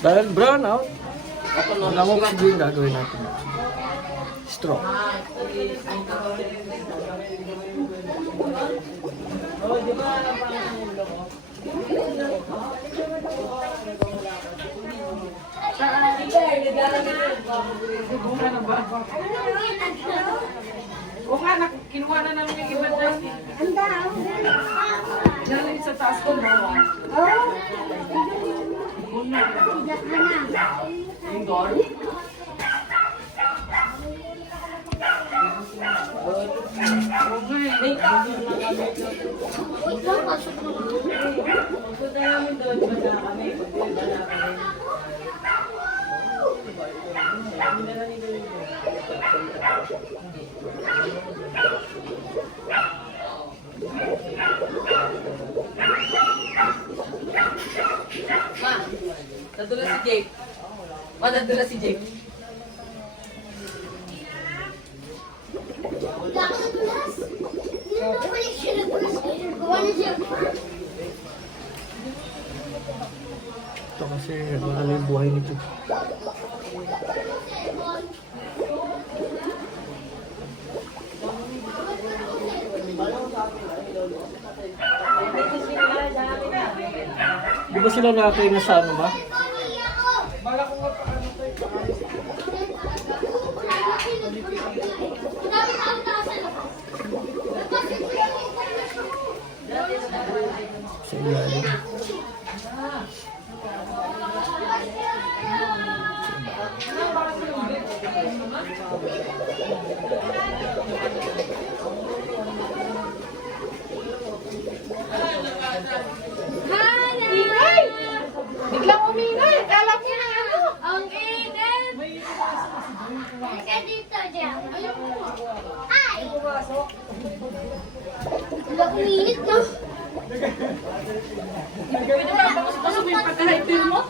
Dahil brown out, malamok siguro yung gagawin natin. Straw. O nga, kinuha na namin yung iba dyan. Diyan sa taas ko, no? Indoor? Nadula si Jake. Nadula si Jake. Ito kasi wala na yung buhay nito. Di ba sila nakakain na sa ano ba? Sa ilalim. Biglang umingay. Kala ko na ano. Ang init! Halika dito, Jam. Ay! Wala uminit, no? Pwede ba pasok yung pagkahitin mo?